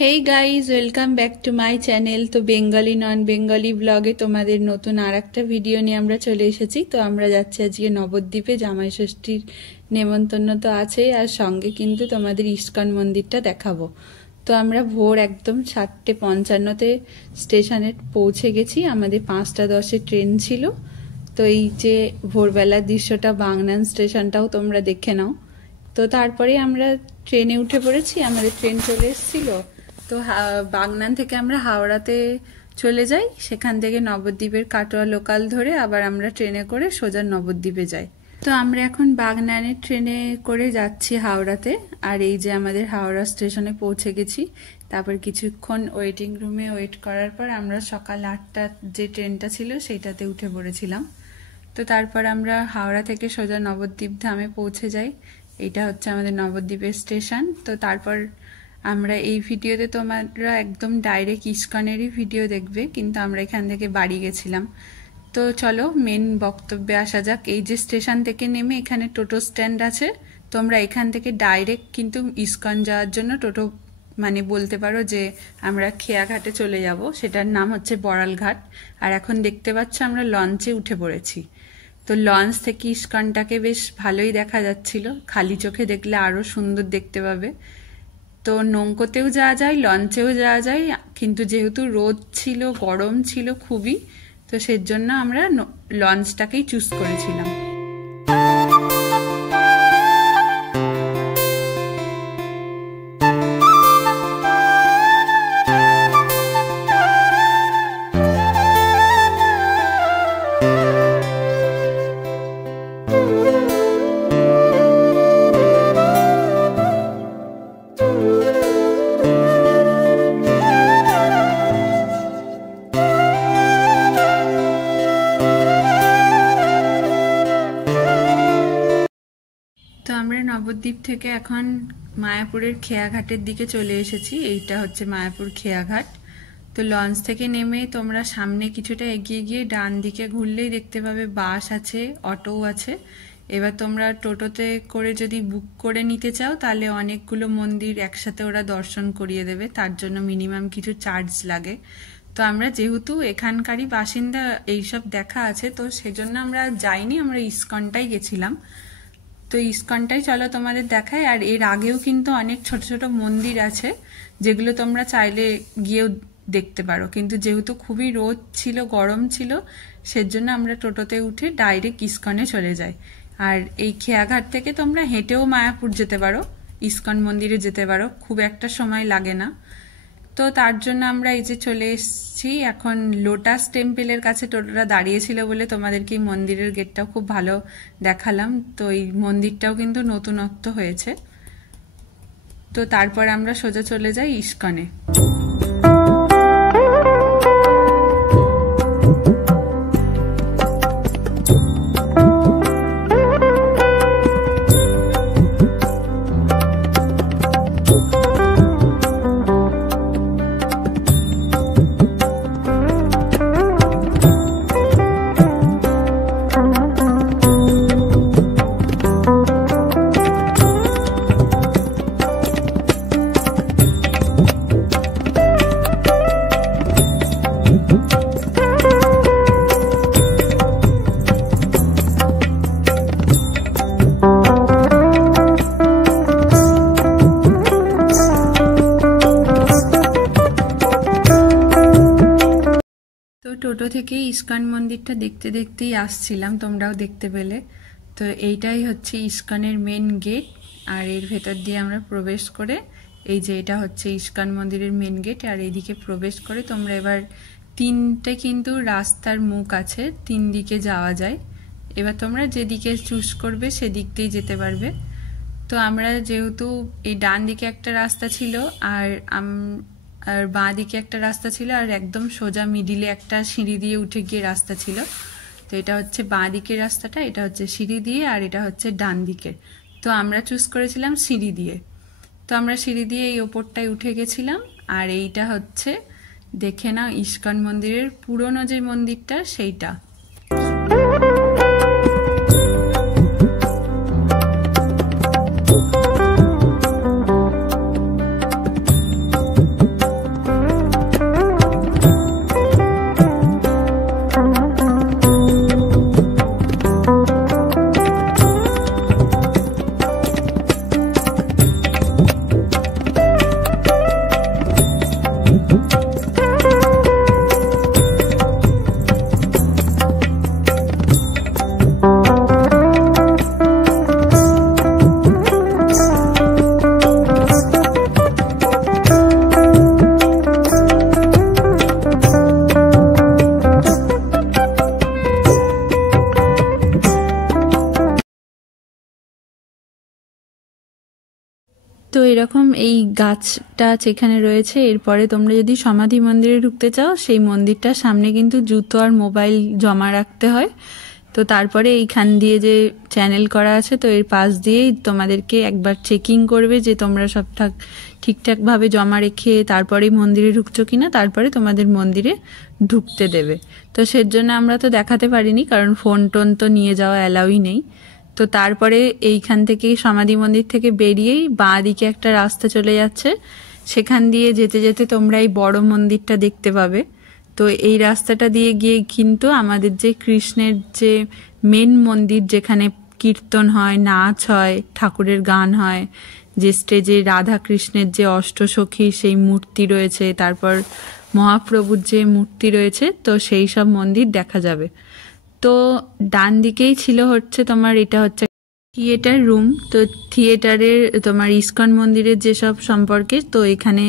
Hey guys, welcome back to my channel. তো Bengali নন Bengali ব্লগে তোমাদের নতুন আর একটা ভিডিও নিয়ে আমরা চলে এসেছি। তো আমরা যাচ্ছি আজকে নবদ্বীপে, জামাই ষষ্ঠীর নেমন্তন্ন তো আছেই, আর সঙ্গে কিন্তু তোমাদের ইস্কন মন্দিরটা দেখাবো। তো আমরা ভোর একদম 7:55-তে স্টেশনে পৌঁছে গেছি। আমাদের 5:10-এ ট্রেন ছিল। তো এই যে ভোরবেলার দৃশ্যটা, বাগনান স্টেশনটাও তোমরা দেখে নাও। তো তারপরে আমরা ট্রেনে উঠে পড়েছি, আমাদের ট্রেন চলে এসেছিল। তো বাগনান থেকে আমরা হাওড়াতে চলে যাই, সেখান থেকে নবদ্বীপের কাটোয়া লোকাল ধরে আবার আমরা ট্রেনে করে সোজা নবদ্বীপে যাই। তো আমরা এখন বাগনানের ট্রেনে করে যাচ্ছি হাওড়াতে। আর এই যে আমাদের হাওড়া স্টেশনে পৌঁছে গেছি। তারপর কিছুক্ষণ ওয়েটিং রুমে ওয়েট করার পর আমরা সকাল 8টার যে ট্রেনটা ছিল সেইটাতে উঠে পড়েছিলাম। তো তারপর আমরা হাওড়া থেকে সোজা নবদ্বীপ ধামে পৌঁছে যাই। এইটা হচ্ছে আমাদের নবদ্বীপের স্টেশন। তো তারপর আমরা এই ভিডিওতে তোমরা একদম ডাইরেক্ট ইস্কনেরই ভিডিও দেখবে, কিন্তু আমরা এখান থেকে বাড়ি গেছিলাম। তো চলো মেন বক্তব্যে আসা যাক। এই যে স্টেশন থেকে নেমে এখানে টোটো স্ট্যান্ড আছে, তোমরা এখান থেকে ডাইরেক্ট কিন্তু ইস্কন যাওয়ার জন্য টোটো, মানে বলতে পারো যে আমরা খেয়াঘাটে চলে যাব, সেটার নাম হচ্ছে বড়ালঘাট। আর এখন দেখতে পাচ্ছ আমরা লঞ্চে উঠে পড়েছি। তো লঞ্চ থেকে ইস্কনটাকে বেশ ভালোই দেখা যাচ্ছিল, খালি চোখে দেখলে আরো সুন্দর দেখতে পাবে। তো নৌকোতেও যাওয়া যায়, লঞ্চেও যাওয়া যায়, কিন্তু যেহেতু রোদ ছিল, গরম ছিল খুবই, তো সেজন্য আমরা লঞ্চটাকেই চুজ করেছিলাম। আমরা নবদ্বীপ থেকে এখন মায়াপুরের খেয়াঘাটের দিকে চলে এসেছি। এইটা হচ্ছে মায়াপুর খেয়াঘাট। তো লঞ্চ থেকে নেমে তোমরা সামনে কিছুটা এগিয়ে গিয়ে ডান দিকে ঘুরলেই দেখতে পাবে বাস আছে, অটোও আছে। এবার তোমরা টোটোতে করে যদি বুক করে নিতে চাও তাহলে অনেকগুলো মন্দির একসাথে ওরা দর্শন করিয়ে দেবে, তার জন্য মিনিমাম কিছু চার্জ লাগে। তো আমরা যেহেতু এখানকারই বাসিন্দা, এইসব দেখা আছে, তো সেজন্য আমরা যাইনি, আমরা ইস্কনটাই গেছিলাম। তো ইস্কনটাই চলো তোমাদের দেখায়। আর এর আগেও কিন্তু অনেক ছোট ছোট মন্দির আছে যেগুলো তোমরা চাইলে গিয়েও দেখতে পারো, কিন্তু যেহেতু খুবই রোদ ছিল, গরম ছিল, সেজন্য আমরা টোটোতে উঠে ডাইরেক্ট ইস্কনে চলে যাই। আর এই খেয়াঘাট থেকে তোমরা হেঁটেও মায়াপুর যেতে পারো, ইস্কন মন্দিরে যেতে পারো, খুব একটা সময় লাগে না। তো তার জন্য আমরা এই যে চলে এসেছি এখন লোটাস টেম্পলের কাছে। টোটোটা দাঁড়িয়েছিল বলে তোমাদেরকে এই মন্দিরের গেটটাও খুব ভালো দেখালাম। তো এই মন্দিরটাও কিন্তু নতুনত্ব হয়েছে। তো তারপর আমরা সোজা চলে যাই ইস্কনে। টোটো থেকে ইস্কন মন্দিরটা দেখতে দেখতেই আসছিলাম, তোমরাও দেখতে পেলে। তো এইটাই হচ্ছে ইস্কনের মেন গেট। আর এর ভেতর দিয়ে আমরা প্রবেশ করে, এই যে এটা হচ্ছে ইস্কন মন্দিরের মেন গেট, আর এইদিকে প্রবেশ করে তোমরা এবার তিনটে কিন্তু রাস্তার মুখ আছে, 3 দিকে যাওয়া যায়। এবার তোমরা যেদিকে চুজ করবে সেদিক দিয়েই যেতে পারবে। তো আমরা যেহেতু এই ডান দিকে একটা রাস্তা ছিল আর বাঁ দিকে একটা রাস্তা ছিল, আর একদম সোজা মিডিলে একটা সিঁড়ি দিয়ে উঠে গিয়ে রাস্তা ছিল। তো এটা হচ্ছে বাঁ দিকের রাস্তাটা, এটা হচ্ছে সিঁড়ি দিয়ে, আর এটা হচ্ছে ডান দিকের। তো আমরা চুজ করেছিলাম সিঁড়ি দিয়ে। তো আমরা সিঁড়ি দিয়ে এই ওপরটায় উঠে গেছিলাম। আর এইটা হচ্ছে দেখে নাও ইস্কন মন্দিরের পুরনো যে মন্দিরটা সেইটা। তো এরকম এই গাছটা যেখানে রয়েছে, এরপরে তোমরা যদি সমাধি মন্দিরে ঢুকতে চাও, সেই মন্দিরটার সামনে কিন্তু জুতো আর মোবাইল জমা রাখতে হয়। তো তারপরে এইখান দিয়ে যে চ্যানেল করা আছে, তো এর পাশ দিয়েই তোমাদেরকে একবার চেকিং করবে যে তোমরা সব ঠিকঠাকভাবে জমা রেখে তারপরেই মন্দিরে ঢুকছো কিনা, তারপরে তোমাদের মন্দিরে ঢুকতে দেবে। তো সেজন্য আমরা তো দেখাতে পারিনি, কারণ ফোন টোন তো নিয়ে যাওয়া অ্যালাউই নেই। তো তারপরে এইখান থেকে সমাধি মন্দির থেকে বেরিয়েই বাঁ দিকে একটা রাস্তা চলে যাচ্ছে, সেখান দিয়ে যেতে যেতে তোমরা এই বড় মন্দিরটা দেখতে পাবে। তো এই রাস্তাটা দিয়ে গিয়ে কিন্তু আমাদের যে কৃষ্ণের যে মেন মন্দির, যেখানে কীর্তন হয়, নাচ হয়, ঠাকুরের গান হয়, যে স্টেজে রাধা কৃষ্ণের যে অষ্টসখী সেই মূর্তি রয়েছে, তারপর মহাপ্রভুর যে মূর্তি রয়েছে, তো সেই সব মন্দির দেখা যাবে। তো ডান দিকেই ছিল হচ্ছে তোমার, এটা হচ্ছে থিয়েটার রুম। তো থিয়েটারের তোমার ইস্কন মন্দিরের যেসব সম্পর্কে, তো এখানে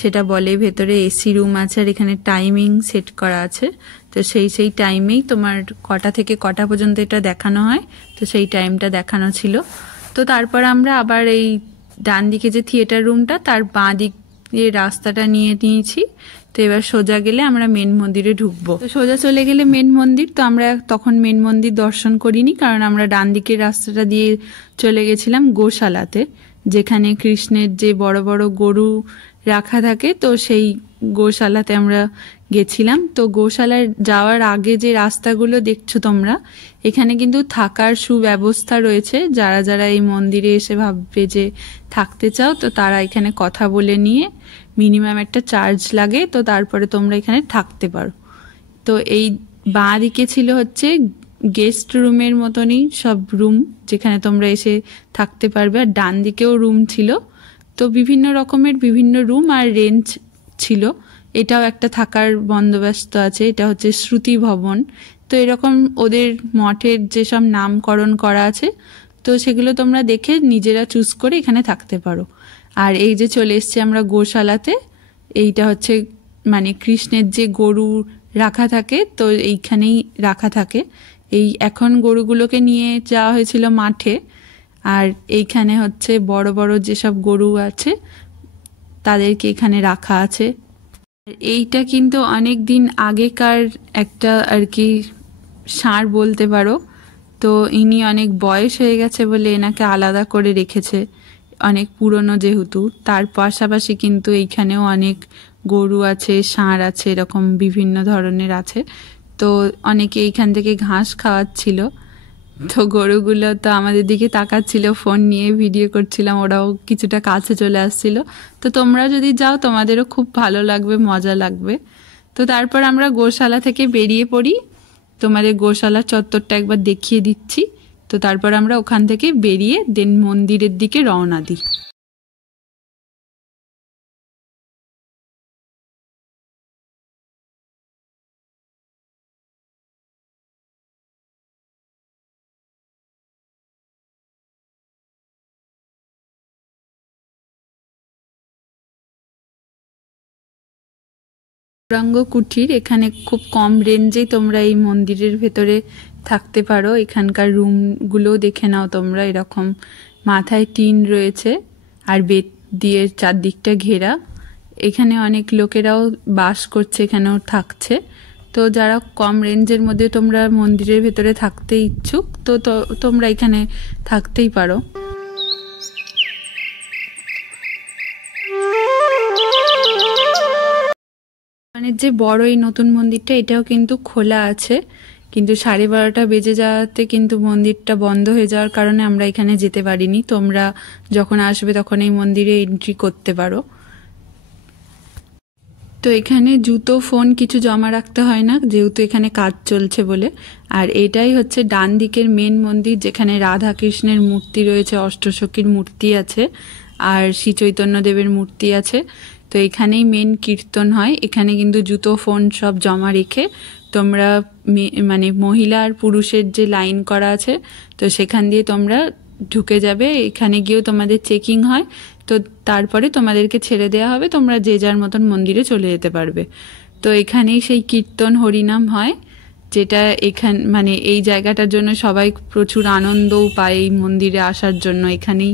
সেটা বলে ভেতরে এসি রুম আছে, আর এখানে টাইমিং সেট করা আছে। তো সেই টাইমেই তোমার কটা থেকে কটা পর্যন্ত এটা দেখানো হয়, তো সেই টাইমটা দেখানো ছিল। তো তারপর আমরা আবার এই ডান দিকে যে থিয়েটার রুমটা, তার বাঁ দিকে রাস্তাটা নিয়েছি। তো এবার সোজা গেলে আমরা মেন মন্দিরে ঢুকবো। তো সোজা চলে গেলে মেন মন্দির। তো আমরা তখন মেন মন্দির দর্শন করিনি, কারণ আমরা ডান দিকের রাস্তাটা দিয়ে চলে গেছিলাম গোশালাতে, যেখানে কৃষ্ণের যে বড় বড় গরু রাখা থাকে, তো সেই গোশালাতে আমরা গেছিলাম। তো গোশালায় যাওয়ার আগে যে রাস্তাগুলো দেখছো তোমরা, এখানে কিন্তু থাকার সুব্যবস্থা রয়েছে। যারা যারা এই মন্দিরে এসে ভাববে যে থাকতে চাও, তো তারা এখানে কথা বলে নিয়ে মিনিমাম একটা চার্জ লাগে, তো তারপরে তোমরা এখানে থাকতে পারো। তো এই বাঁ দিকে ছিল হচ্ছে গেস্ট রুমের মতনই সব রুম, যেখানে তোমরা এসে থাকতে পারবে। আর ডান দিকেও রুম ছিল। তো বিভিন্ন রকমের বিভিন্ন রুম আর রেঞ্জ ছিল। এটাও একটা থাকার বন্দোবস্ত আছে, এটা হচ্ছে শ্রুতি ভবন। তো এরকম ওদের মঠের যেসব নামকরণ করা আছে, তো সেগুলো তোমরা দেখে নিজেরা চুজ করে এখানে থাকতে পারো। আর এই যে চলে এসছি আমরা গোশালাতে, এইটা হচ্ছে মানে কৃষ্ণের যে গরু রাখা থাকে, তো এইখানেই রাখা থাকে। এই এখন গরুগুলোকে নিয়ে যাওয়া হয়েছিল মাঠে, আর এইখানে হচ্ছে বড় বড় যেসব গরু আছে তাদেরকে এখানে রাখা আছে। এইটা কিন্তু অনেক দিন আগেকার একটা আর কি ষাঁড় বলতে পারো। তো ইনি অনেক বয়স হয়ে গেছে বলে এনাকে আলাদা করে রেখেছে, অনেক পুরনো যেহেতু। তার পাশাপাশি কিন্তু এইখানেও অনেক গরু আছে, ষাঁড় আছে, এরকম বিভিন্ন ধরনের আছে। তো অনেকে এইখান থেকে ঘাস খাওয়াচ্ছিল। তো গরুগুলো তো আমাদের দিকে তাকাচ্ছিল, ফোন নিয়ে ভিডিও করছিলাম, ওরাও কিছুটা কাছে চলে আসছিল। তো তোমরা যদি যাও তোমাদেরও খুব ভালো লাগবে, মজা লাগবে। তো তারপর আমরা গোশালা থেকে বেরিয়ে পড়ি। তোমাদের গোশালা চত্বরটা একবার দেখিয়ে দিচ্ছি। তো তারপর আমরা ওখান থেকে বেরিয়ে দেন মন্দিরের দিকে রওনা দিই। গৌরাঙ্গ কুঠির, এখানে খুব কম রেঞ্জেই তোমরা এই মন্দিরের ভেতরে থাকতে পারো। এখানকার রুমগুলো দেখে নাও তোমরা। এরকম মাথায় টিন রয়েছে আর বেত দিয়ে চারদিকটা ঘেরা। এখানে অনেক লোকেরাও বাস করছে, এখানেও থাকছে। তো যারা কম রেঞ্জের মধ্যে তোমরা মন্দিরের ভেতরে থাকতে ইচ্ছুক, তো তোমরা এখানে থাকতেই পারো। মানে যে বড় এই নতুন মন্দিরটা, এটাও কিন্তু খোলা আছে, কিন্তু 12:30 বেজে যাওয়াতে কিন্তু মন্দিরটা বন্ধ হয়ে যাওয়ার কারণে আমরা এখানে যেতে পারিনি। তোমরা যখন আসবে তখন এই মন্দিরে এন্ট্রি করতে পারো। তো এখানে জুতো, ফোন কিছু জমা রাখতে হয় না, যেহেতু এখানে কাজ চলছে বলে। আর এটাই হচ্ছে ডান দিকের মেন মন্দির, যেখানে রাধা কৃষ্ণের মূর্তি রয়েছে, অষ্টসখীর মূর্তি আছে, আর শ্রী চৈতন্যদেবের মূর্তি আছে। তো এখানেই মেন কীর্তন হয়। এখানে কিন্তু জুতো, ফোন সব জমা রেখে তোমরা মানে মহিলা আর পুরুষের যে লাইন করা আছে, তো সেখান দিয়ে তোমরা ঢুকে যাবে। এখানে গিয়েও তোমাদের চেকিং হয়, তো তারপরে তোমাদেরকে ছেড়ে দেওয়া হবে, তোমরা যে যার মতন মন্দিরে চলে যেতে পারবে। তো এখানেই সেই কীর্তন হরিনাম হয়। যেটা মানে এই জায়গাটার জন্য সবাই প্রচুর আনন্দও পায় এই মন্দিরে আসার জন্য। এখানেই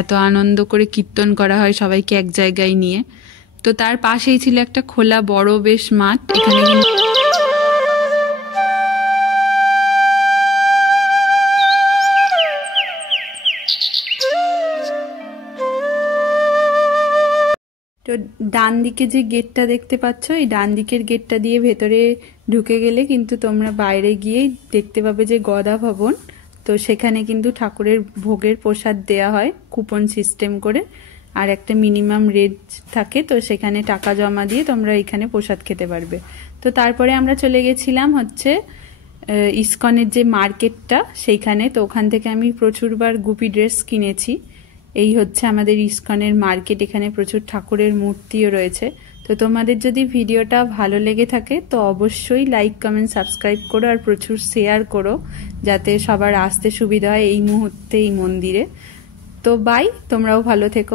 এত আনন্দ করে কীর্তন করা হয় সবাইকে এক জায়গায় নিয়ে। তো তার পাশেই ছিল একটা খোলা বড় বেশ মাঠ। এখানে তো ডান দিকে যে গেটটা দেখতে পাচ্ছ, এই ডান দিকের গেটটা দিয়ে ভেতরে ঢুকে গেলে কিন্তু তোমরা বাইরে গিয়েই দেখতে পাবে যে গদা ভবন। তো সেখানে কিন্তু ঠাকুরের ভোগের প্রসাদ দেয়া হয় কুপন সিস্টেম করে, আর একটা মিনিমাম রেট থাকে। তো সেখানে টাকা জমা দিয়ে তোমরা এখানে প্রসাদ খেতে পারবে। তো তারপরে আমরা চলে গেছিলাম হচ্ছে ইসকনের যে মার্কেটটা সেইখানে। তো ওখান থেকে আমি প্রচুরবার গুপি ড্রেস কিনেছি। এই হচ্ছে আমাদের ইসকনের মার্কেট। এখানে প্রচুর ঠাকুরের মূর্তিও রয়েছে। তো তোমাদের যদি ভিডিওটা ভালো লেগে থাকে তো অবশ্যই লাইক, কমেন্ট, সাবস্ক্রাইব করো আর প্রচুর শেয়ার করো, যাতে সবার আসতে সুবিধা হয় এই মুহূর্তে এই মন্দিরে। তো বাই, তোমরাও ভালো থেকো।